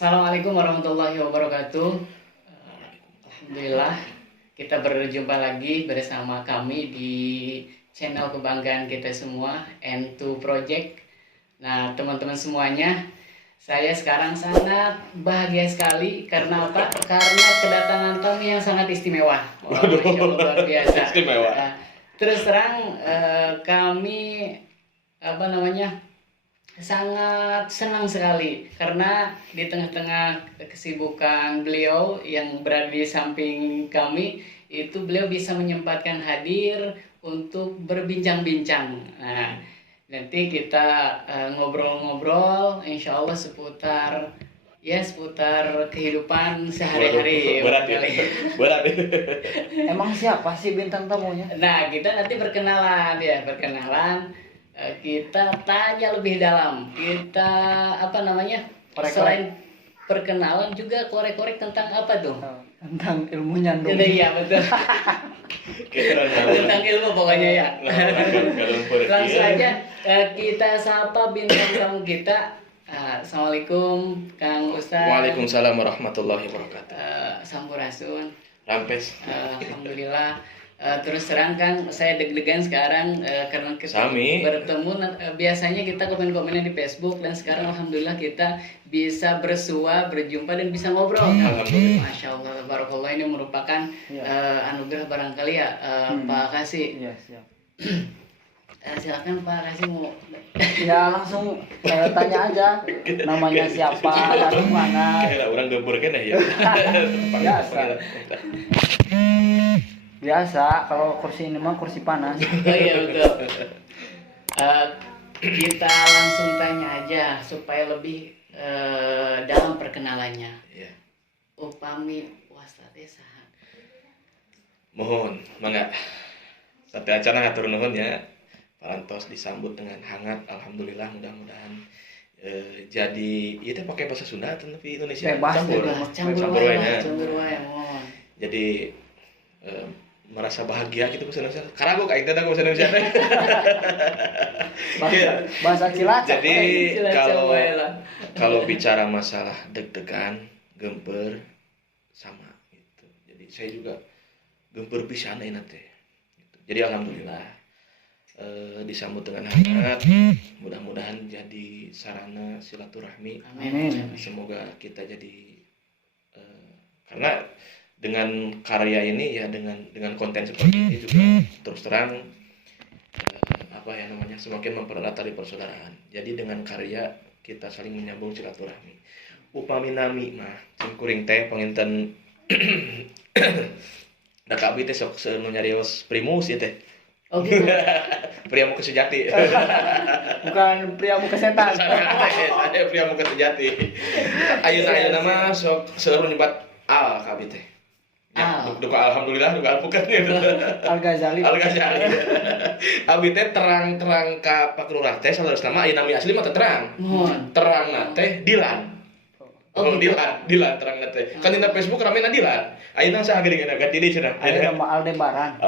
Assalamualaikum warahmatullahi wabarakatuh. Alhamdulillah kita berjumpa lagi bersama kami di channel kebanggaan kita semua, N2 Project. Nah, teman-teman semuanya, saya sekarang sangat bahagia sekali karena apa? Karena kedatangan tamu yang sangat istimewa. Wah, Masya Allah, luar biasa. Istimewa. Terus terang kami sangat senang sekali karena di tengah-tengah kesibukan beliau yang berada di samping kami itu beliau bisa menyempatkan hadir untuk berbincang-bincang. Nah, nanti kita ngobrol-ngobrol insya Allah seputar kehidupan sehari-hari. Berat ya. Berat. Emang siapa sih bintang tamunya? Nah, kita nanti berkenalan. Kita tanya lebih dalam. Kita selain perkenalan juga korek-korek tentang apa tuh? Tentang ilmunya dong. Iya, betul. Tentang ilmu pokoknya ya. Langsung aja kita sapa bintang tamu kita. Assalamualaikum Kang Ustaz. Waalaikumsalam warahmatullahi wabarakatuh. Sampurasun. Rampes. Alhamdulillah. Terus terang Kang, saya deg-degan sekarang karena kita Sami. bertemu. Biasanya kita komen-komennya di Facebook dan sekarang alhamdulillah kita bisa bersua, berjumpa dan bisa ngobrol. Alhamdulillah. Masya Allah, barakallah, ini merupakan anugerah barangkali ya, Pak Kasih. Iya, siap. Silakan Pak Kasih mau. Ya langsung tanya aja namanya siapa, dari mana. Kayak orang gembur kan ya. Biasa. Biasa, kalau kursi ini mah kursi panas. Oh iya betul. Kita langsung tanya aja supaya lebih dalam perkenalannya. Iya. Upami wastate saha. Mohon, mangga. Tapi acara ngatur nuhun ya. Parantos disambut dengan hangat. Alhamdulillah, mudah-mudahan jadi itu pakai bahasa Sunda atau tapi Indonesia Bebas, Campur wae. mohon. Jadi merasa bahagia gitu bahasa Indonesia. Karena gue kayak tadi bahasa Indonesia. Bahasa Cilacap. Jadi Cilacap wae lah. kalau bicara masalah deg-degan, gemper sama gitu. Jadi saya juga gemper pisan enak teh. Gitu. Jadi alhamdulillah disambut dengan hangat. Mudah-mudahan jadi sarana silaturahmi. Amin. Semoga kita jadi karena dengan karya ini ya dengan konten seperti ini juga terus terang semakin mempererat tali persaudaraan. Jadi dengan karya kita saling menyambung silaturahmi. Upami nami mah cing kuring teh panginten da ka abdi teh sok nu nyarios primus ieu teh. Oh gitu. Pria muka sejati. Bukan pria muka setan. Saya pria muka sejati. Ayeuna mah sok seueur nyebat al ka abdi teh. Ya, duka alhamdulillah duka alpukat gitu. Al-Ghazali. Abi teh terang-terang ka Pak Lurah teh salerosna mah ayeuna nami asli mah teh terang. Terangna teh Dilan. Oh, Dilan terangna teh. Kan dina Facebook ramena Dilan. Ayeuna saha geuningan ganti deui cenah. Ada nama Aldebaran.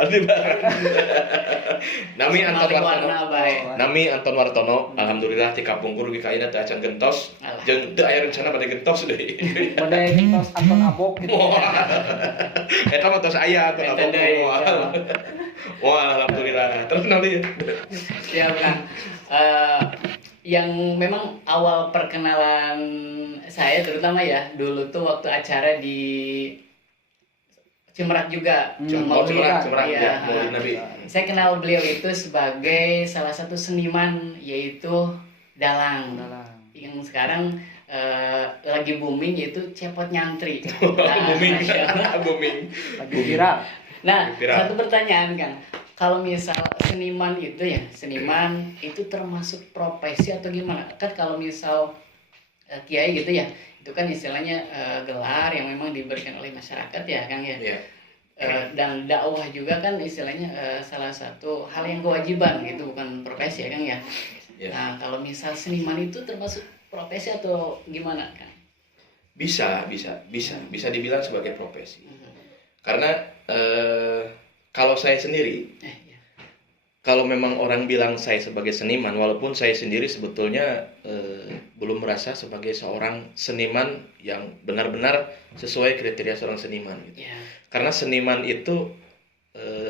Nami Anton Wartono. Nami Anton Wartono. Alhamdulillah ti kapungkur ge ka ayeuna teh acan gentos. Jeung teu aya rencana bade gentos deui. Bade gentos Anton Abok gitu. Eta mah tos aya Anton Abok. Wah, alhamdulillah. Terus nanti ya Bang. Yang memang awal perkenalan saya terutama ya dulu tuh waktu acara di Cimerak juga. Cimerak ya. Nabi. Saya kenal beliau itu sebagai salah satu seniman yaitu dalang. Yang sekarang lagi booming yaitu cepot nyantri. Booming. Lagi viral. Nah, satu pertanyaan Kang. Kalau misal seniman itu termasuk profesi atau gimana? Kan kalau misal kiai gitu ya, itu kan istilahnya gelar yang memang diberikan oleh masyarakat ya Kang ya. Iya. Dan dakwah juga kan istilahnya salah satu hal yang kewajiban gitu, bukan profesi ya Kang ya. Iya. Nah, kalau misal seniman itu termasuk profesi atau gimana Kang? Bisa dibilang sebagai profesi. Karena kalau saya sendiri, kalau memang orang bilang saya sebagai seniman, walaupun saya sendiri sebetulnya belum merasa sebagai seorang seniman yang benar-benar sesuai kriteria seorang seniman gitu. Ya. Karena seniman itu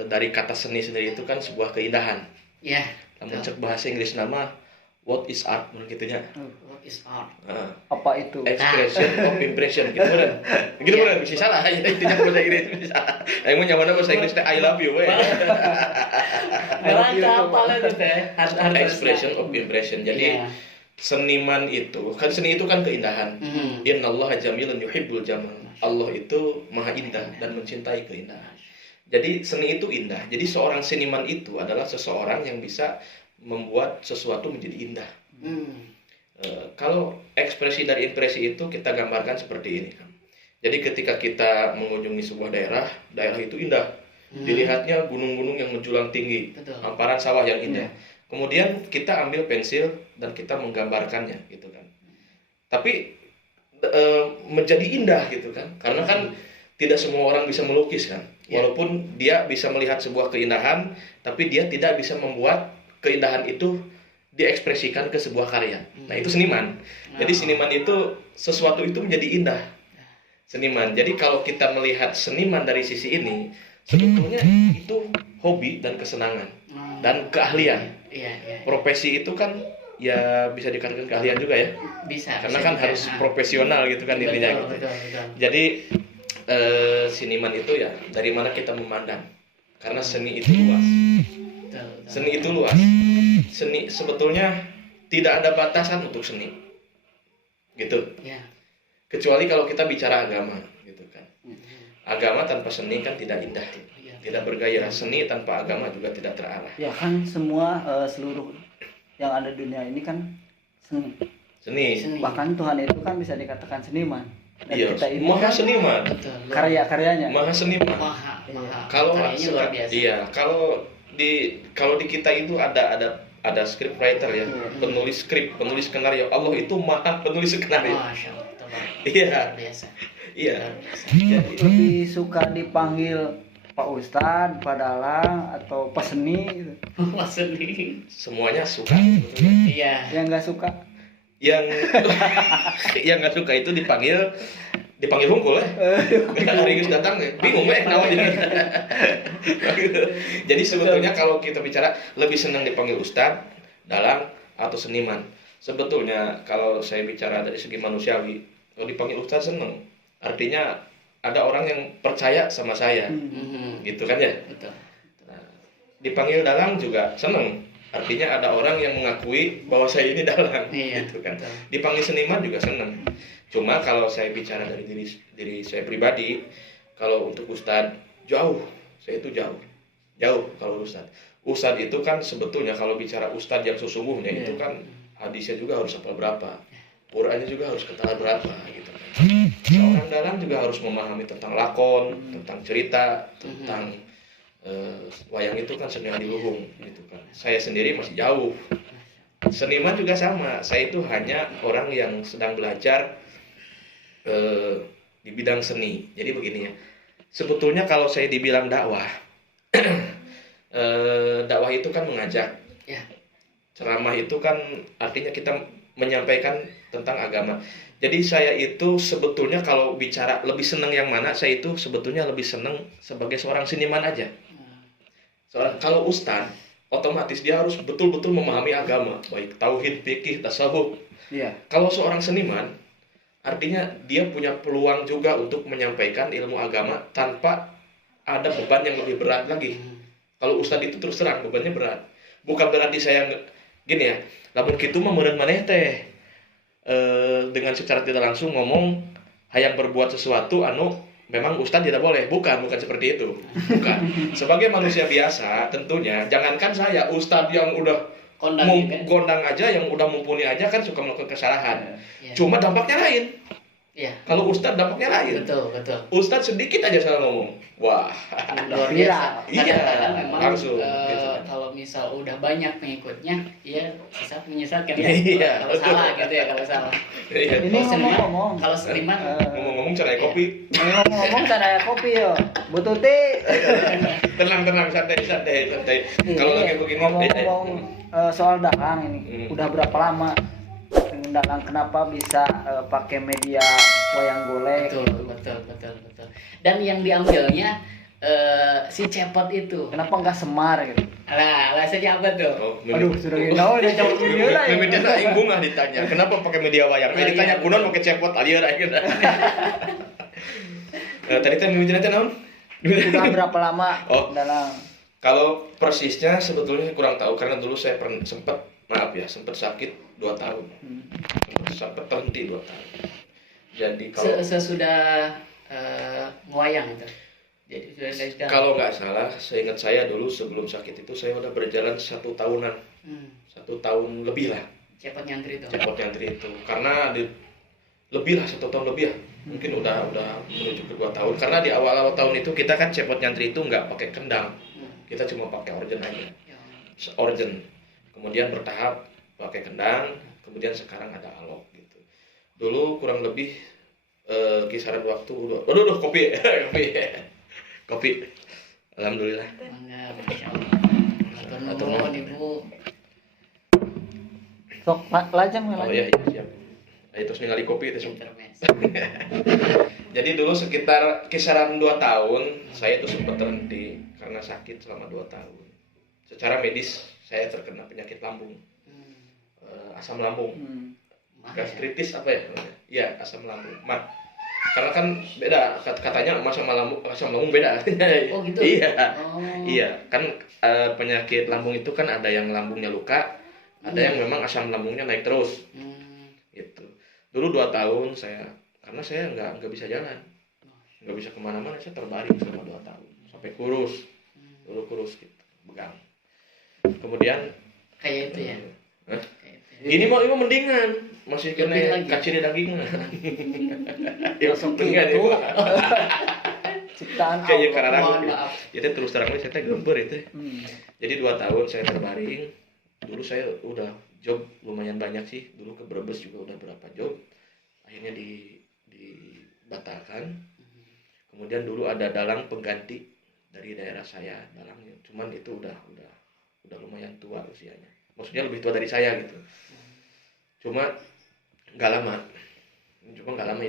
dari kata seni sendiri itu kan sebuah keindahan. Ya. Namun cek bahasa Inggris nama what is art gitunya. What is art? Apa itu? Expression of impression gitu kan. Gitu kan bisa salah ya intinya bahasa Inggris bisa. Ayo mau nyaman bahasa Inggris teh I love you we. Melangkah apa lah itu teh? Expression of impression. Jadi seniman itu kan seni itu kan keindahan. Innallaha jamilun yuhibbul jamal. Allah itu maha indah dan mencintai keindahan. Jadi seni itu indah. Jadi seorang seniman itu adalah seseorang yang bisa membuat sesuatu menjadi indah. Kalau ekspresi dari impresi itu kita gambarkan seperti ini. Jadi ketika kita mengunjungi sebuah daerah, daerah itu indah. Dilihatnya gunung-gunung yang menjulang tinggi, hamparan sawah yang indah. Kemudian kita ambil pensil dan kita menggambarkannya, gitu kan. Tapi menjadi indah, gitu kan. Karena kan tidak semua orang bisa melukis kan. Walaupun dia bisa melihat sebuah keindahan, tapi dia tidak bisa membuat keindahan itu diekspresikan ke sebuah karya. Nah, itu seniman. Jadi seniman itu sesuatu itu menjadi indah. Seniman. Jadi kalau kita melihat seniman dari sisi ini, sebetulnya itu hobi dan kesenangan dan keahlian. Profesi itu kan ya bisa dikatakan keahlian juga ya. Bisa. Karena kan harus profesional gitu kan intinya gitu. Betul. Jadi seniman itu ya dari mana kita memandang. Karena seni itu luas. Seni itu luas. Seni sebetulnya tidak ada batasan untuk seni. Gitu. Ya. Kecuali kalau kita bicara agama gitu kan. Agama tanpa seni kan tidak indah. Tidak bergairah. Seni tanpa agama juga tidak terarah. Ya kan semua seluruh yang ada di dunia ini kan seni. Seni. Bahkan Tuhan itu kan bisa dikatakan seniman. Dan Iya, kita ini maha kan seniman. karya-karyanya. Maha seniman. Kalau kalau di kita itu ada script writer ya, penulis skrip, penulis skenario. Allah itu maha penulis skenario. Iya. Iya. Jadi lebih suka dipanggil Pak Ustadz, Pak Dalang, atau peseni gitu. Peseni. Semuanya suka. Iya. Yang nggak suka? Yang nggak suka itu dipanggil hunkul ya. Hari ini datang bingung namanya. Jadi sebetulnya kalau kita bicara lebih senang dipanggil ustadz, dalang atau seniman. Sebetulnya kalau saya bicara dari segi manusiawi, kalau dipanggil ustadz senang. Artinya ada orang yang percaya sama saya. Gitu kan ya? Nah, dipanggil dalang juga senang. Artinya ada orang yang mengakui bahwa saya ini dalang, gitu kan. Dipanggil seniman juga senang. Cuma kalau saya bicara dari diri saya pribadi, kalau untuk ustadz jauh, saya itu jauh kalau ustadz. Ustadz itu kan sebetulnya kalau bicara ustadz yang sesungguhnya itu kan hadisnya juga harus hafal berapa, Qurannya juga harus ketahuan berapa, gitu kan. Seorang dalang juga harus memahami tentang lakon, tentang cerita, tentang wayang itu kan seni adiluhung gitu kan. Saya sendiri masih jauh. Seniman juga sama. Saya itu hanya orang yang sedang belajar di bidang seni. Jadi begini ya. Sebetulnya kalau saya dibilang dakwah, dakwah itu kan mengajak. Ceramah itu kan artinya kita menyampaikan tentang agama. Jadi saya itu sebetulnya kalau bicara lebih senang yang mana, saya itu sebetulnya lebih senang sebagai seorang seniman aja. Kalau ustadz, otomatis dia harus betul-betul memahami agama, baik tauhid, fikih, tasawuf. Kalau seorang seniman, artinya dia punya peluang juga untuk menyampaikan ilmu agama tanpa ada beban yang lebih berat lagi. Kalau ustadz itu terus terang bebannya berat. Bukan berarti saya gini ya, lamun kitu mah meureun maneh teh dengan secara tidak langsung ngomong hayang berbuat sesuatu anu memang ustadz tidak boleh. Bukan seperti itu. Bukan. Sebagai manusia biasa tentunya, jangankan saya, ustadz yang udah gondang aja, yang udah mumpuni aja kan suka melakukan kesalahan. Cuma dampaknya lain. Kalau ustadz dampaknya lain. Betul. Ustadz sedikit aja salah ngomong, wah, luar biasa. Kadang-kadang memang langsung, gitu. Kalau misal udah banyak pengikutnya, ya bisa menyesatkan ya. Kalau betul. salah gitu ya, kalau salah. Ini ngomong-ngomong. Kalau seniman Ngomong-ngomong cara kopi. Ngomong-ngomong cara kopi yo. Bu Tuti. Tenang, santai. Kalau lagi begini ngomong-ngomong soal dalang ini, udah berapa lama Dalang kenapa bisa pakai media wayang golek? Betul. Dan yang diambilnya si cepot itu. Kenapa nggak Semar gitu? Lah, alasannya apa tuh? Oh, Aduh, sudah gini udah cabut video lah ya. Mimiti aing bunga ditanya, kenapa pakai media wayang? Oh, Ditanya iya. kunon pakai cepot aja aing. Tadi teh mimiti nanti naon? Udah berapa lama Oh. Dalang? Kalau persisnya sebetulnya saya kurang tahu karena dulu saya sempat sakit 2 tahun. Sempat terhenti 2 tahun. Jadi kalau Sesudah ngoyang itu. Jadi sudah kalau nggak salah, seingat saya dulu sebelum sakit itu saya udah berjalan 1 tahunan, 1 tahun lebih lah. cepot nyantri itu. Cepot nyantri itu karena lebih lah 1 tahun lebih ya. Mungkin udah menuju ke 2 tahun karena di awal-awal tahun itu kita kan cepot nyantri itu nggak pakai kendang, kita cuma pakai organ aja, organ. Kemudian bertahap pakai kendang, kemudian sekarang ada alok gitu. Dulu kurang lebih kisaran waktu aduh kopi kopi alhamdulillah. Bangga, Masya Allah. Matur nuwun Ibu. Sok lajang Oh iya siap. Ayo terus ningali kopi itu. Intermezzo. Jadi dulu sekitar kisaran 2 tahun saya itu sempat terhenti karena sakit selama 2 tahun. Secara medis saya terkena penyakit lambung, asam lambung, gastritis apa ya? Iya asam lambung. Karena kan beda katanya asam lambung beda. Oh gitu. Iya. Oh. Iya kan penyakit lambung itu kan ada yang lambungnya luka, ada yang memang asam lambungnya naik terus. Gitu. Dulu 2 tahun karena saya nggak bisa jalan, nggak bisa kemana-mana, saya terbaring selama 2 tahun sampai kurus. Dulu kurus gitu, begang. Kemudian Kayak itu ya. Hah? Kayak itu. Ini mah mendingan masih Lebih kena lagi. kaciri daging mah. Langsung Mendingan gitu. ya, Pak. Ciptaan Kayak Allah. karena Mohon maaf. jadi terus terang saya teh gember itu. Jadi 2 tahun saya terbaring. Dulu saya udah job lumayan banyak sih. Dulu ke Brebes juga udah berapa job. Akhirnya dibatalkan. Kemudian dulu ada dalang pengganti dari daerah saya, dalangnya. Cuman itu udah lumayan tua usianya. Maksudnya lebih tua dari saya gitu. Cuma nggak lama itu nggak lama.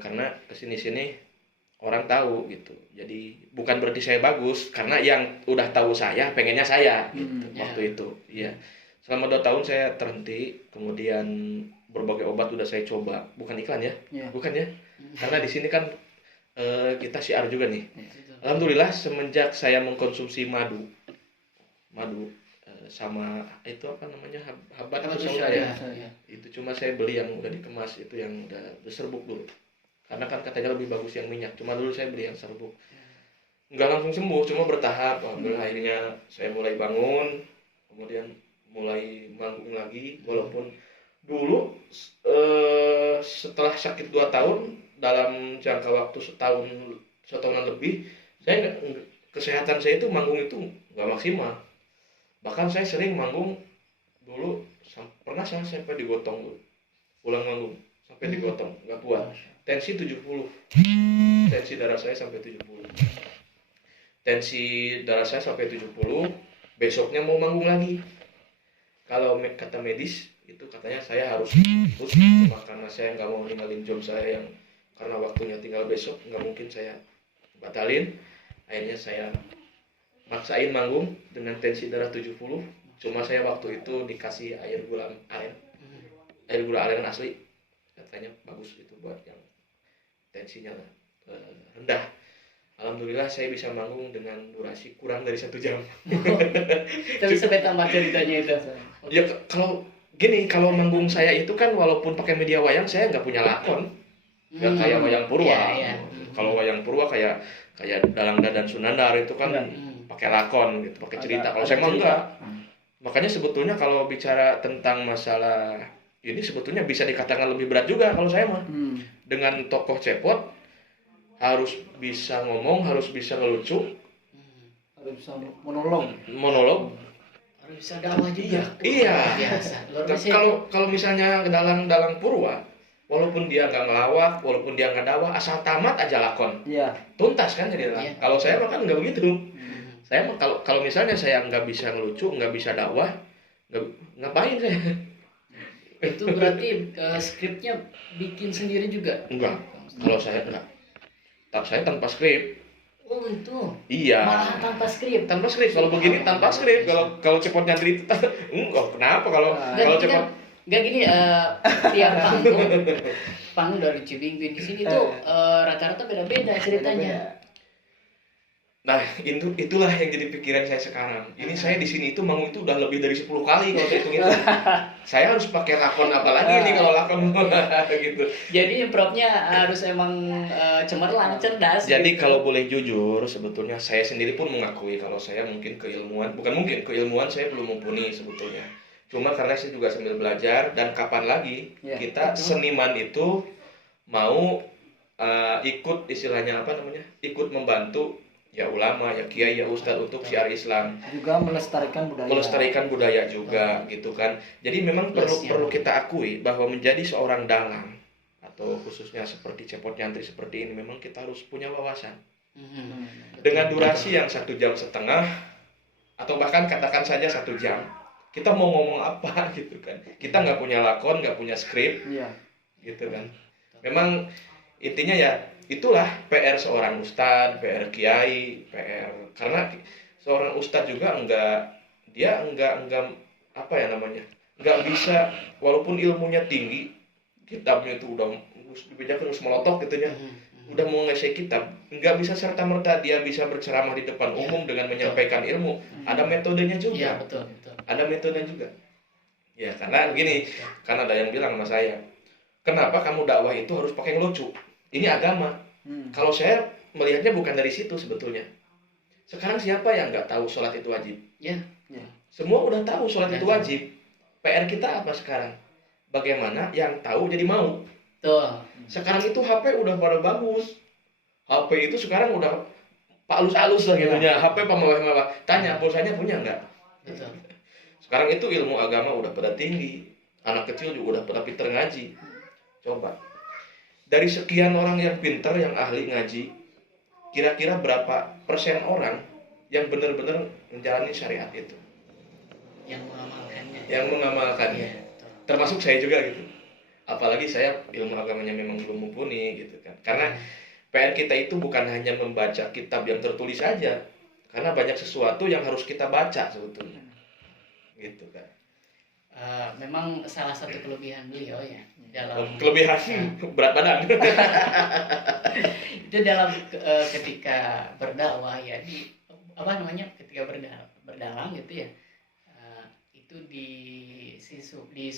Karena kesini orang tahu gitu. Jadi bukan berarti saya bagus, karena yang udah tahu saya pengennya saya gitu, waktu itu. Iya. Selama 2 tahun saya terhenti, kemudian berbagai obat udah saya coba. Bukan iklan ya? Iya. Bukan ya? Karena di sini kan kita syiar juga nih. Betul. Alhamdulillah semenjak saya mengkonsumsi madu sama itu apa namanya habat Habat itu sauda, ya. ya. Itu cuma saya beli yang udah dikemas, itu yang udah serbuk dulu. Karena kan katanya lebih bagus yang minyak. Cuma dulu saya beli yang serbuk. Nggak langsung sembuh, cuma bertahap. Akhirnya saya mulai bangun, kemudian mulai manggung lagi. Walaupun dulu setelah sakit 2 tahun, dalam jangka waktu setahunan lebih, saya kesehatan saya itu manggung itu nggak maksimal. Bahkan saya sering manggung dulu pernah saya sampai digotong dulu. Pulang manggung sampai digotong, nggak kuat. Tensi 70. Tensi darah saya sampai 70. Tensi darah saya sampai 70. Besoknya mau manggung lagi. Kalau kata medis itu katanya saya harus ikut, cuma karena saya nggak mau ninggalin job saya yang karena waktunya tinggal besok, nggak mungkin saya batalin. Akhirnya saya maksain manggung dengan tensi darah 70. Cuma saya waktu itu dikasih air gula aren asli, katanya bagus itu buat yang tensinya rendah. Alhamdulillah saya bisa manggung dengan durasi kurang dari 1 jam. Tapi sampai tambah ceritanya itu. Ya kalau gini, kalau manggung saya itu kan walaupun pakai media wayang, saya nggak punya lakon, nggak kayak wayang Purwa. Iya. Kalau wayang Purwa kayak Dalang Dadan Sunandar itu kan pakai lakon gitu, pakai cerita. Kalau saya mah enggak. Makanya sebetulnya kalau bicara tentang masalah ini sebetulnya bisa dikatakan lebih berat juga kalau saya mah. Dengan tokoh cepot harus bisa ngomong, harus bisa ngelucu, Harus bisa monolog. Harus bisa dakwah juga. Iya. Biasa. Luar biasa. Kalau misalnya dalang Purwa, walaupun dia nggak ngelawak, walaupun dia nggak dakwah, asal tamat aja lakon, Iya. tuntas kan jadi dalang. Iya. Kalau saya mah kan nggak begitu. Saya mah kalau misalnya saya nggak bisa ngelucu, nggak bisa dakwah, Ngapain saya? Itu berarti skripnya bikin sendiri juga? Enggak. Kalau saya enggak. Saya tanpa skrip. Oh itu. Iya. Malah tanpa skrip. Tanpa skrip. Kalau begini tanpa skrip. Kalau cepot nyantri itu enggak. Kenapa kalau Nggak gini cepot? kan, nggak gini tiap panggung dari Cibingbing di sini tuh rata-rata beda-beda ceritanya. Nah, itulah yang jadi pikiran saya sekarang. Ini saya di sini itu manggung itu udah lebih dari 10 kali kalau saya hitung itu. Saya harus pakai lakon apa lagi nih kalau lakon gitu. Jadi improvnya harus emang cemerlang, cerdas. Jadi gitu. kalau boleh jujur, sebetulnya saya sendiri pun mengakui kalau saya mungkin keilmuan saya belum mumpuni sebetulnya. Cuma karena saya juga sambil belajar dan kapan lagi kita seniman itu mau ikut istilahnya apa namanya? Ikut membantu ya ulama, ya kiai, ya ustadz untuk syiar Islam. Juga melestarikan budaya Juga gitu kan. Jadi memang perlu kita akui bahwa menjadi seorang dalang atau khususnya seperti cepot nyantri seperti ini memang kita harus punya wawasan. Dengan durasi yang 1,5 jam atau bahkan katakan saja 1 jam, kita mau ngomong apa gitu kan? Kita nggak punya lakon, nggak punya skrip, gitu kan? Memang intinya ya itulah PR seorang ustadz, PR kiai, PR karena seorang ustadz juga enggak apa ya namanya, nggak bisa walaupun ilmunya tinggi, kitabnya itu udah dibaca terus melotok gitu ya, udah mau ngasih kitab, nggak bisa serta merta dia bisa berceramah di depan umum dengan menyampaikan ilmu. Ada metodenya juga. Iya, betul. Ada metodenya juga. Ya karena begini, karena ada yang bilang sama saya, kenapa kamu dakwah itu harus pakai ngelucu? Ini agama. Kalau saya melihatnya bukan dari situ sebetulnya. Sekarang siapa yang nggak tahu sholat itu wajib? Ya. Semua udah tahu sholat itu wajib. PR kita apa sekarang? Bagaimana yang tahu jadi mau? Tuh. Sekarang itu HP udah pada bagus. HP itu sekarang udah halus-halus lah gitu ya. HP pemewah-mewah. Tanya pulsanya punya nggak? Betul. Sekarang itu ilmu agama udah pada tinggi. Anak kecil juga udah pada pinter ngaji. Coba. Dari sekian orang yang pintar, yang ahli ngaji, kira-kira berapa persen orang yang benar-benar menjalani syariat itu? Yang mengamalkannya. Iya, Termasuk saya juga gitu. Apalagi saya ilmu agamanya memang belum mumpuni gitu kan. Karena PR kita itu bukan hanya membaca kitab yang tertulis saja. Karena banyak sesuatu yang harus kita baca sebetulnya. Gitu kan. Memang salah satu kelebihan beliau ya dalam kelebihan berat badan. itu dalam ketika berdakwah ya ketika berdalang gitu ya, itu disusupi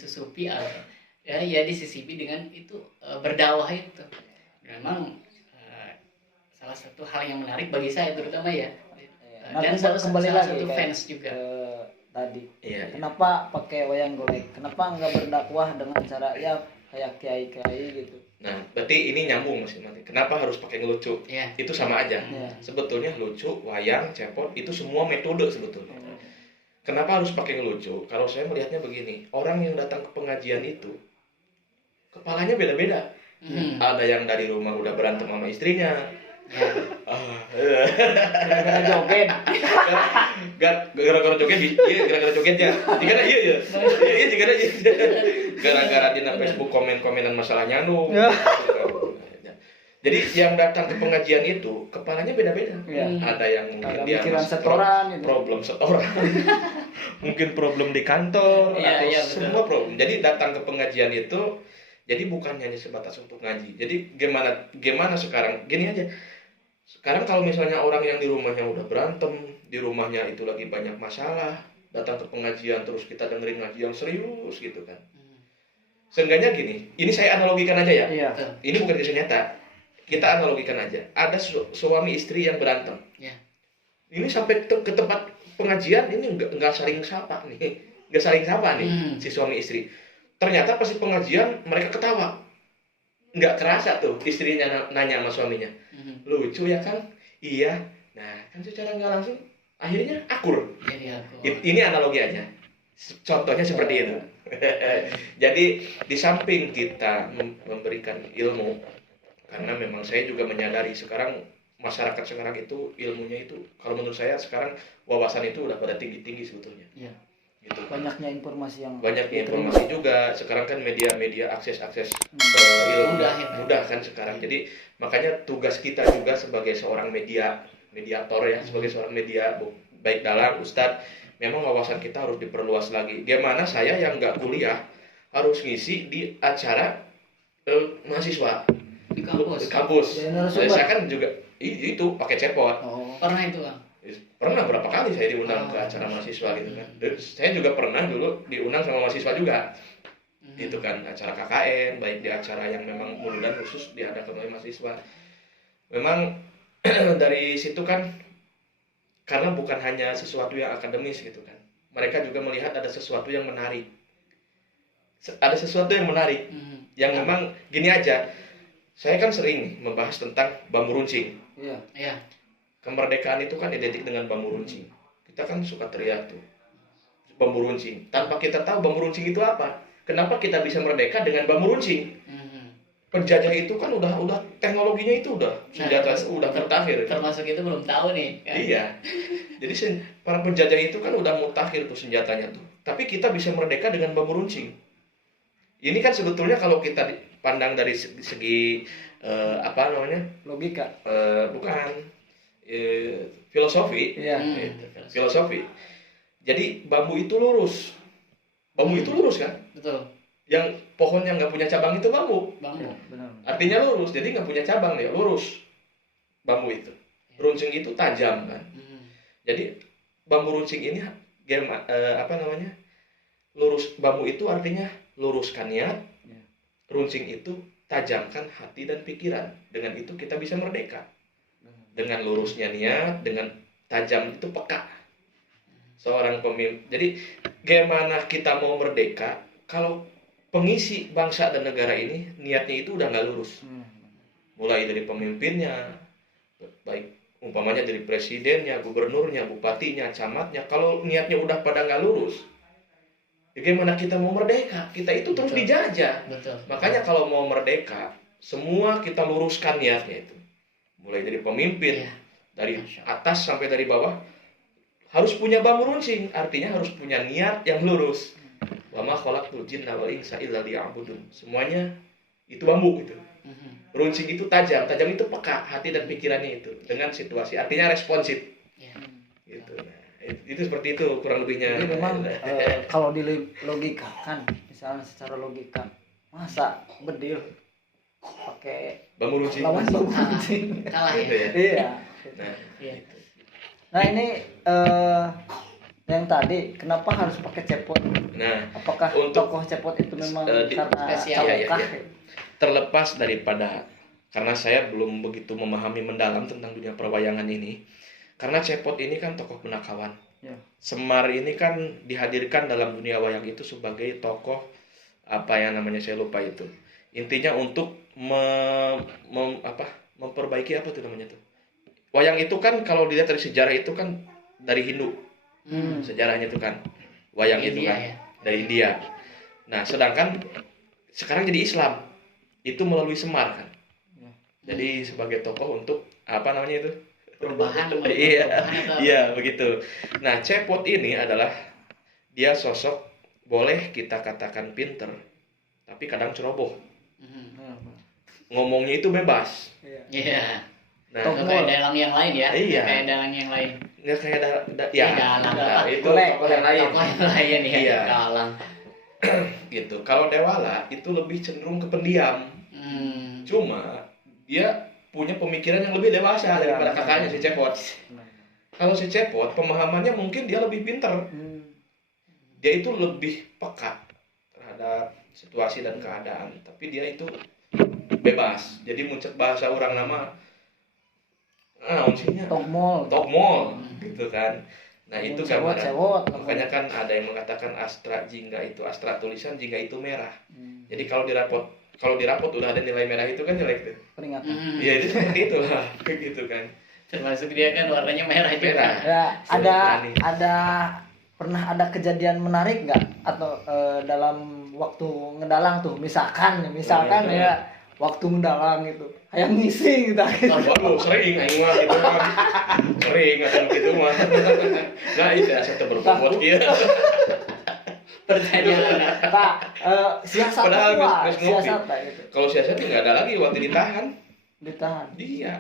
disisipi dengan itu berdakwah itu memang salah satu hal yang menarik bagi saya terutama ya. Dan salah satu fans juga tadi. Iya. Kenapa pakai wayang golek? Kenapa nggak berdakwah dengan cara ya kayak kiai-kiai gitu? Nah, berarti ini nyambung Mas Imati. Kenapa harus pakai ngelucu? Yeah. Itu sama aja. Sebetulnya lucu, wayang, cepot itu semua metode sebetulnya. Kenapa harus pakai ngelucu? Kalau saya melihatnya begini, orang yang datang ke pengajian itu kepalanya beda-beda. Ada yang dari rumah udah berantem sama istrinya. Gara-gara joget. Gara-gara jogetnya. Gara-gara di Facebook komen-komenan masalah nyanu. Jadi yang datang ke pengajian itu kepalanya beda-beda. Ada yang mungkin dia problem setoran. Mungkin problem di kantor atau semua problem. Jadi datang ke pengajian itu jadi bukan hanya sebatas untuk ngaji. Jadi gimana sekarang? Gini aja. Sekarang kalau misalnya orang yang di rumahnya udah berantem, di rumahnya itu lagi banyak masalah, datang ke pengajian terus kita dengerin ngaji yang serius gitu kan. Seenggaknya gini, ini saya analogikan aja ya. Ini bukan kisah nyata. Kita analogikan aja. Ada suami istri yang berantem. Ini sampai ke tempat pengajian ini nggak saling sapa nih. Si suami istri. Ternyata pas di pengajian mereka ketawa. Nggak kerasa tuh istrinya nanya sama suaminya. Lucu ya kan? Iya. Nah kan secara nggak langsung akhirnya akur. Ini analogi aja. Contohnya seperti itu. Jadi di samping kita memberikan ilmu, karena memang saya juga menyadari sekarang masyarakat sekarang itu ilmunya itu kalau menurut saya sekarang wawasan itu udah pada tinggi-tinggi sebetulnya. gitu kan. Banyaknya informasi yang Banyaknya diterima. informasi juga sekarang kan media akses ilmu Mudah ya. mudah kan sekarang. Jadi makanya tugas kita juga sebagai seorang mediator ya, sebagai seorang media baik dalang Ustadz, memang wawasan kita harus diperluas lagi. Gimana saya yang nggak kuliah harus ngisi di acara mahasiswa Di kampus. di kampus. Jadi narasumber. Saya kan juga itu pakai cepot. Oh, Pernah itu Bang? Pernah berapa kali saya diundang ke acara mahasiswa gitu kan. Dan saya juga pernah dulu diundang sama mahasiswa juga. Gitu kan, acara KKN, baik di acara yang memang mudah khusus diadakan oleh mahasiswa. Memang dari situ kan, karena bukan hanya sesuatu yang akademis gitu kan, mereka juga melihat ada sesuatu yang menarik. Ada sesuatu yang menarik, yang memang gini aja. Saya kan sering membahas tentang bambu runcing. iya. Iya. Kemerdekaan itu kan identik dengan bambu runcing. Kita kan suka teriak tuh, bambu runcing. Tanpa kita tahu bambu runcing itu apa. Kenapa kita bisa merdeka dengan bambu runcing? Penjajah itu kan udah teknologinya itu udah senjata udah mutakhir. Termasuk itu belum tahu nih. Kan? Iya. Jadi para penjajah itu kan udah mutakhir tuh senjatanya tuh. Tapi kita bisa merdeka dengan bambu runcing. Ini kan sebetulnya kalau kita pandang dari segi apa namanya? Logika. Bukan filosofi. Iya. Filosofi. Jadi bambu itu lurus. Bambu itu lurus kan? Betul. Yang pohon yang nggak punya cabang itu bambu. Bambu. Benar. Artinya lurus, jadi nggak punya cabang ya, lurus. Bambu itu. Runcing itu tajam kan. Jadi bambu runcing ini apa namanya? Lurus. Bambu itu artinya luruskan niat. Ya. Runcing itu tajamkan hati dan pikiran. Dengan itu kita bisa merdeka. Dengan lurusnya niat, dengan tajam itu peka. Seorang pemimpin. Jadi gimana kita mau merdeka kalau pengisi bangsa dan negara ini niatnya itu udah nggak lurus. Mulai dari pemimpinnya, baik umpamanya dari presidennya, gubernurnya, bupatinya, camatnya, kalau niatnya udah pada nggak lurus, ya gimana kita mau merdeka? Kita itu terus Betul. dijajah. Betul. Makanya kalau mau merdeka, semua kita luruskan niatnya itu. Mulai dari pemimpin, Iya. dari Masya atas sampai dari bawah, harus punya bambu runcing. Artinya harus punya niat yang lurus. Wa ma khalaqtul jinna wal insa illa liya'budun. Semuanya itu bambu gitu. Runcing itu tajam itu peka hati dan pikirannya itu dengan situasi. Artinya responsif. Iya. Gitu. Nah, itu seperti itu kurang lebihnya. Jadi memang kalau dilogikakan, misalnya secara logika, masa bedil pakai bambu runcing. lawan bambu runcing? Kalah Gitu ya. ya. Iya. Nah, Iya. Nah ini yang tadi kenapa harus pakai cepot? nah, Apakah untuk tokoh cepot itu memang karena spesial. Iya, calokah? iya. Terlepas daripada karena saya belum begitu memahami mendalam tentang dunia perwayangan ini, karena Cepot ini kan tokoh punakawan. Ya. Semar ini kan dihadirkan dalam dunia wayang itu sebagai tokoh apa yang namanya saya lupa itu. Intinya untuk memperbaiki apa tuh namanya tuh. Wayang itu kan kalau dilihat dari sejarah itu kan dari Hindu. Sejarahnya itu kan wayang itu India, kan ya. dari India. Nah, sedangkan sekarang jadi Islam itu melalui Semar kan. Jadi sebagai tokoh untuk apa namanya itu? Perubahan. Iya, perubahan atau- iya begitu. Nah, Cepot ini adalah dia sosok boleh kita katakan pinter, tapi kadang ceroboh. Ngomongnya itu bebas. Iya. Nah, Tokoh. Nggak kayak dalang yang lain ya. Iya. Kayak dalang yang lain. nggak kayak Iya, dalang. itu Boleh, tokoh yang lain. Tokoh yang lain ya. Iya. Dalang. Gitu. Kalau Dewala itu lebih cenderung ke pendiam. Cuma dia punya pemikiran yang lebih dewasa daripada kakaknya si Cepot. Kalau si Cepot pemahamannya mungkin dia lebih pinter. Dia itu lebih peka terhadap situasi dan keadaan, tapi dia itu bebas. Jadi muncul bahasa orang nama maksudnya tokmol gitu kan. Nah, itu gambaran. Makanya kan ada yang mengatakan astra jingga itu astra tulisan, jingga itu merah. Jadi kalau dirapot udah ada nilai merah itu kan jelek tuh. Peringatan. Iya, itu seperti itulah gitu kan. Termasuk dia kan warnanya merah juga. Merah. Ya, Berani. pernah ada kejadian menarik nggak atau dalam waktu ngedalang tuh misalkan ya waktu ngedalang itu hayang ngisi gitu. Waduh, sering aing mah gitu mah. Sering atau gitu mah. Nah, itu asa teu berbobot kieu. pertanyaan. Pak, siasat Padahal apa? geus ngopi. Siasat tak gitu. Kalau siasat nggak ada lagi waktu ditahan. Ditahan. Iya.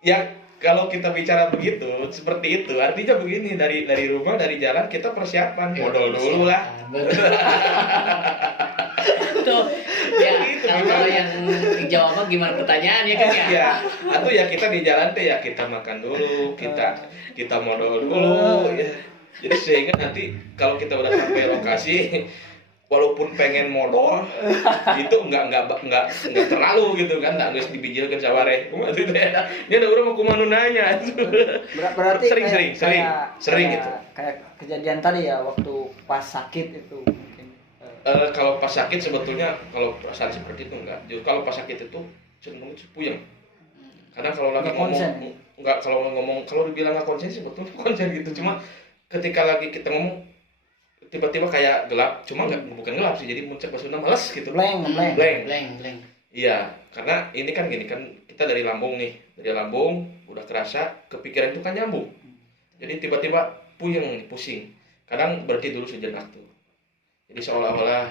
Ya kalau kita bicara begitu, seperti itu, artinya begini, dari rumah, dari jalan kita persiapan, modal dulu lah. Betul. Tuh, ya Gitu, kalau gimana? yang dijawab apa gimana pertanyaannya kan ya? Ya, atau ya kita di jalan teh ya kita makan dulu, kita modal dulu, ya. Jadi sehingga nanti kalau kita udah sampai lokasi, walaupun pengen modal, itu nggak terlalu gitu kan, nggak harus dibijilkan saware. Itu ya, ini ada orang mau kumanu nanya. Berarti Sering gitu. Kayak kejadian tadi ya waktu pas sakit itu mungkin. Kalau pas sakit sebetulnya kalau perasaan seperti itu enggak. Jadi kalau pas sakit itu cenderung puyeng. Karena kalau lagi Nggak ngomong konsen. enggak, kalau dibilang nggak konsen sebetulnya konsen gitu. Cuma ketika lagi kita ngomong tiba-tiba kayak gelap, cuma bukan gelap sih, jadi muncul maksudnya males gitu. Blank. Blank. Iya, karena ini kan gini kan, kita dari lambung nih, dari lambung udah kerasa, kepikiran itu kan nyambung. Jadi tiba-tiba puyeng nih, pusing. Kadang berhenti dulu sejenak tuh. Jadi seolah-olah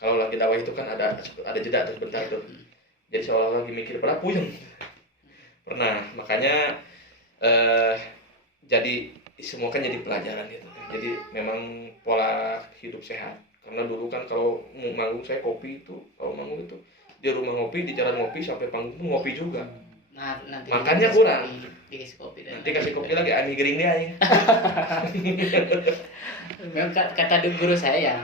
kalau lagi dakwah itu kan ada jeda tuh sebentar tuh. Jadi seolah-olah lagi mikir, pernah puyeng. Pernah, makanya jadi semua kan jadi pelajaran gitu. Jadi memang pola hidup sehat. Karena dulu kan kalau mau manggung saya kopi itu, kalau manggung itu di rumah ngopi, di jalan ngopi sampai panggung pun ngopi juga. Nah, nanti Makannya dikasih kurang. dikasih kopi dan Nanti kasih kopi lagi, ani gering dia ya. memang kata guru saya ya,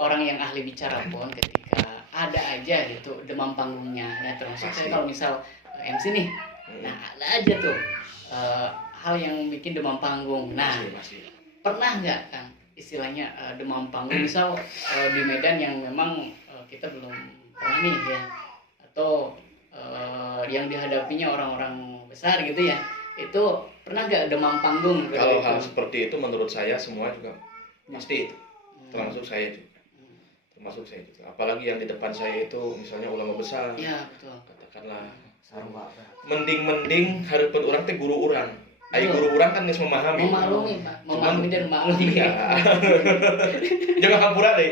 orang yang ahli bicara pun ketika ada aja gitu demam panggungnya ya, termasuk Pasti. saya kalau misal MC nih, nah ada aja tuh hal yang bikin demam panggung. Nah, Masih. pernah nggak Kang istilahnya demam panggung misal di Medan yang memang kita belum pernah nih ya, atau yang dihadapinya orang-orang besar gitu ya, itu pernah nggak demam panggung? Kalau gitu? hal seperti itu menurut saya semua juga pasti itu. Termasuk saya juga. Apalagi yang di depan saya itu misalnya ulama besar. Ya betul. Katakanlah Sarwa. mending hareupeun urang teh guru urang. Ai Betul. guru urang kan geus memahami. Memaklumi Pak, memaklumi dan maklumi. Iya. Jangan hampura deh.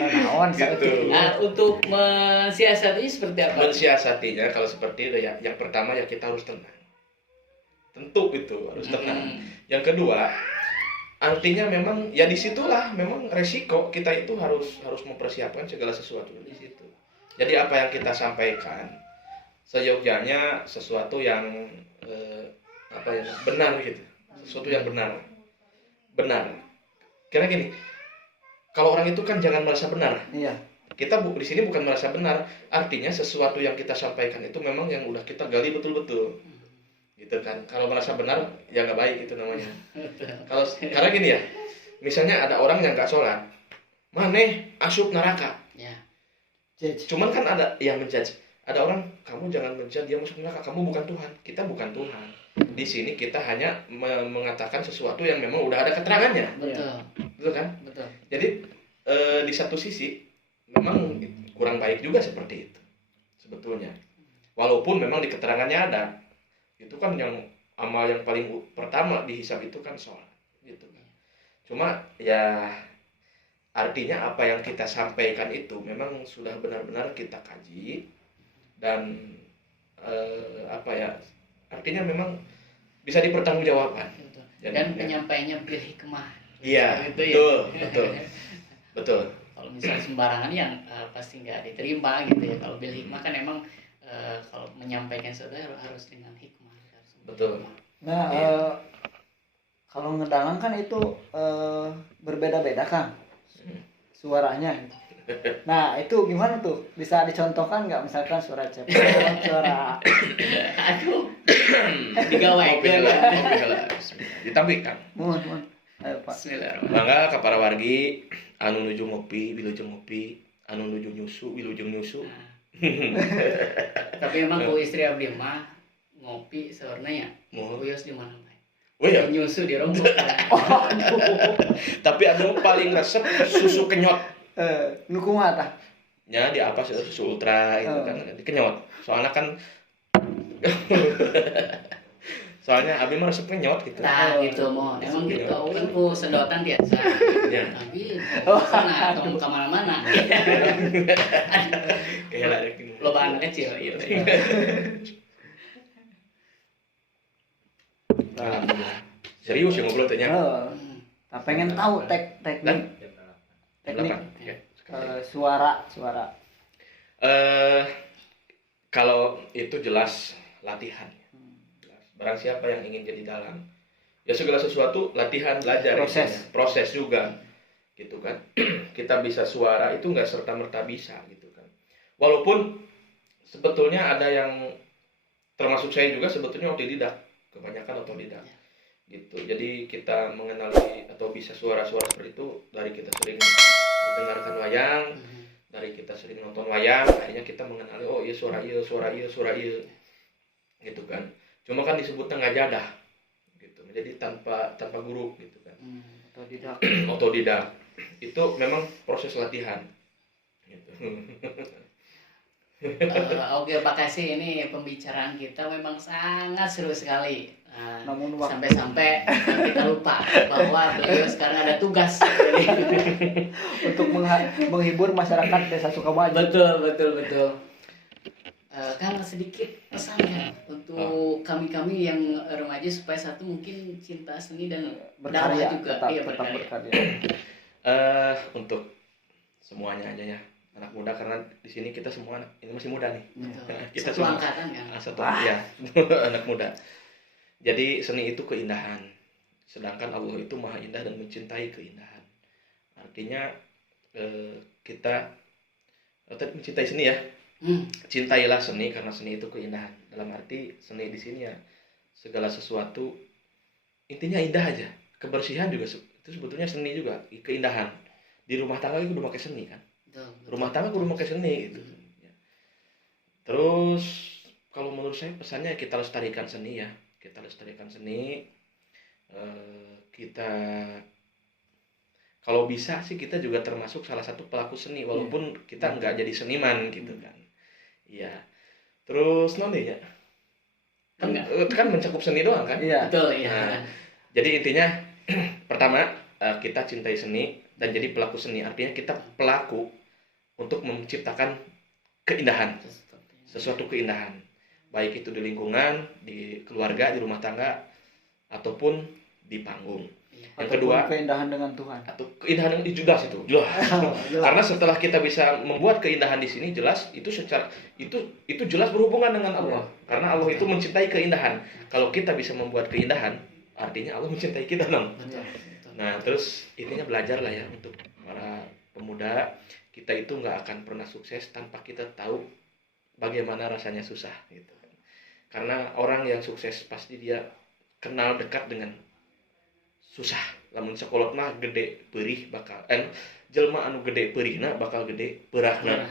Naon Gitu. Nah, untuk mensiasatinya seperti apa? Mensiasatinya kalau seperti itu ya, yang pertama ya kita harus tenang. Tentu itu harus tenang. Yang kedua, artinya memang ya disitulah memang resiko kita itu harus mempersiapkan segala sesuatu di situ. Jadi apa yang kita sampaikan seyogyanya sesuatu yang benar gitu, sesuatu yang benar. Karena gini, kalau orang itu kan jangan merasa benar. Iya. Kita di sini bukan merasa benar, artinya sesuatu yang kita sampaikan itu memang yang udah kita gali betul-betul, gitu kan. Kalau merasa benar ya nggak baik itu namanya. Karena gini ya, misalnya ada orang yang nggak sholat, maneh asup neraka. Ya. Judge. Cuman kan ada yang menjudge. Ada orang, kamu jangan menjudge dia masuk neraka, kamu bukan Tuhan. Kita bukan Tuhan. Di sini kita hanya mengatakan sesuatu yang memang udah ada keterangannya. Betul. Betul kan? Betul. Jadi di satu sisi memang kurang baik juga seperti itu sebetulnya. Walaupun memang di keterangannya ada. Itu kan yang amal yang paling pertama dihisab itu kan sholat gitu. Cuma ya artinya apa yang kita sampaikan itu memang sudah benar-benar kita kaji dan artinya memang bisa dipertanggungjawabkan. Betul. Dan Dan penyampaiannya bil hikmah. Iya, Gitu ya. betul. Kalau misal sembarangan yang pasti nggak diterima gitu ya. Kalau bil hikmah kan emang kalau menyampaikan sesuatu harus dengan hikmah. Betul. Nah, Iya. kalau ngedalang kan itu berbeda-beda Kang suaranya. Nah itu gimana tuh? Bisa dicontohkan nggak misalkan suara cepet, suara Aduh. Digawai. Kopi heula. Ditampilkan. mohon. Ayo Pak. Bismillahirrahmanirrahim. Mangga ka para wargi anu nuju ngopi, wilujeng ngopi, anu nuju nyusu, wilujeng nyusu. Tapi emang ku istri abdi mah ngopi saurna ya. Mohon. Uyos di mana bae. Oh ya, Nyusu di rombok. tapi anu paling resep susu kenyot. Nu kumaha tah? Nya di apa sih susu ultra itu kan dikenyot. Soalnya kan Soalnya abi mah resep nyot gitu. Nah gitu mohon emang gitu kan ku sedotan biasa Ya. tapi sana atau kemana-mana Kayak lah gitu. lo anak kecil gitu Alhamdulillah. Serius ya ngobrol tanya. Nah, pengen tahu teknik Delapan. Ya. suara Kalau itu jelas latihan. Jelas. Barang siapa yang ingin jadi dalang, ya segala sesuatu latihan, belajar, proses juga, gitu kan. Kita bisa suara itu nggak serta merta bisa, gitu kan. Walaupun sebetulnya ada yang termasuk saya juga sebetulnya otodidak, kebanyakan otodidak, gitu. Jadi kita mengenali atau bisa suara-suara seperti itu dari kita sering mendengarkan wayang. Dari kita sering nonton wayang, akhirnya kita mengenali oh iya suara iya gitu kan. Cuma kan disebutnya nggak jadah gitu, jadi tanpa guru gitu kan. Otodidak itu memang proses latihan gitu. Oke Pak Kasih, ini pembicaraan kita memang sangat seru sekali. Namun Sampai-sampai kita lupa bahwa beliau sekarang ada tugas untuk menghibur masyarakat Desa Sukamaju. betul. Kang sedikit pesan kan untuk kami yang remaja supaya satu mungkin cinta seni dan Berkarya dakwah juga tetap berkarya. Untuk semuanya aja ya anak muda, karena di sini kita semua ini masih muda nih. Kita satu semua angkatan kan. satu ya anak muda. Jadi seni itu keindahan, sedangkan Allah itu maha indah dan mencintai keindahan. Artinya kita mencintai seni ya. Cintailah seni karena seni itu keindahan. Dalam arti seni di sini ya segala sesuatu intinya indah aja. Kebersihan juga itu sebetulnya seni juga, keindahan. Di rumah tangga itu udah pakai seni kan. Rumah tangga udah pakai seni gitu. Terus kalau menurut saya pesannya kita lestarikan seni ya. Kita lestarikan seni. Kita kalau bisa sih kita juga termasuk salah satu pelaku seni walaupun kita nggak jadi seniman gitu kan. Iya. Terus nanti ya kan mencakup seni doang kan? Iya. Betul ya. Nah, jadi intinya pertama kita cintai seni dan jadi pelaku seni, artinya kita pelaku untuk menciptakan keindahan, sesuatu keindahan, baik itu di lingkungan, di keluarga, di rumah tangga, ataupun di panggung. Yang kedua, keindahan dengan Tuhan. atau keindahan itu jelas itu, jelas. Karena setelah kita bisa membuat keindahan di sini jelas itu secara itu jelas berhubungan dengan Allah. Karena Allah itu mencintai keindahan. Kalau kita bisa membuat keindahan, artinya Allah mencintai kita dong. Nah, terus intinya belajar lah ya untuk para pemuda, kita itu nggak akan pernah sukses tanpa kita tahu bagaimana rasanya susah gitu. Karena orang yang sukses pasti dia kenal dekat dengan susah. Lamun sakolot mah gede perih bakal jelma anu gede perihna bakal gede peurahna.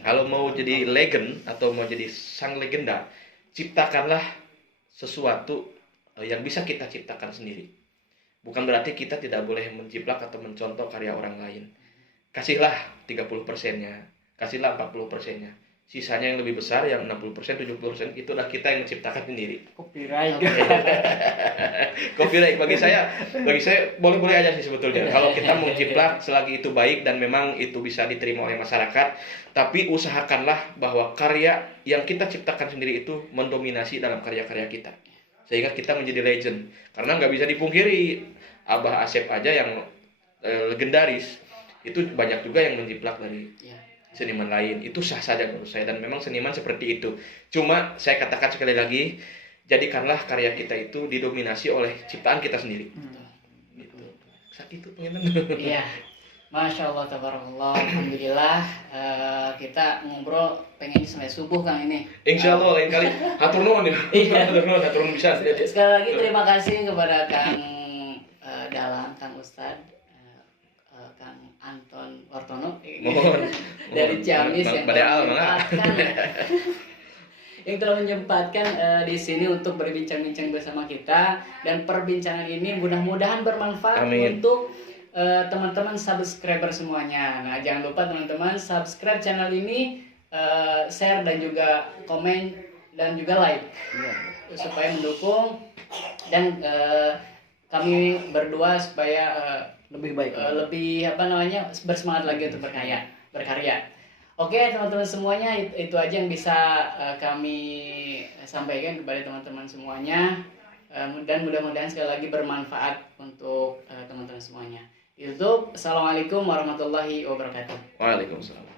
Kalau mau jadi legend atau mau jadi sang legenda, ciptakanlah sesuatu yang bisa kita ciptakan sendiri. Bukan berarti kita tidak boleh menjiplak atau mencontoh karya orang lain. Kasihlah 30%-nya, kasihlah 40%-nya. Sisanya yang lebih besar, yang 60%, 70% itu udah kita yang menciptakan sendiri. Copyright. Copyright bagi saya boleh-boleh aja sih sebetulnya. Kalau kita menjiplak selagi itu baik dan memang itu bisa diterima oleh masyarakat, tapi usahakanlah bahwa karya yang kita ciptakan sendiri itu mendominasi dalam karya-karya kita. Sehingga kita menjadi legend. Karena nggak bisa dipungkiri, Abah Asep aja yang legendaris, itu banyak juga yang menjiplak dari seniman lain. Itu sah saja menurut saya, dan memang seniman seperti itu. Cuma saya katakan sekali lagi, jadikanlah karya kita itu didominasi oleh ciptaan kita sendiri. Gitu. Sakit itu pengen. Iya. Masya Allah, tabarakallah, alhamdulillah. Kita ngobrol pengen sampai subuh Kang ini. Insya Allah lain kali hatur nuhun ya. Hatur nuhun bisa. Sekali lagi terima kasih kepada Kang Dalang, Kang Ustadz, Kang Anton Wartono dari Ciamis yang telah menyempatkan di sini untuk berbincang-bincang bersama kita, dan perbincangan ini mudah-mudahan bermanfaat. Amin. Untuk teman-teman subscriber semuanya. Nah, jangan lupa teman-teman subscribe channel ini, share dan juga komen dan juga like supaya mendukung dan kami berdua supaya Lebih baik. lebih bersemangat lagi untuk berkarya. Oke teman-teman semuanya, itu aja yang bisa kami sampaikan kepada teman-teman semuanya, dan mudah-mudahan sekali lagi bermanfaat untuk teman-teman semuanya. Itu, assalamualaikum warahmatullahi wabarakatuh. Waalaikumsalam.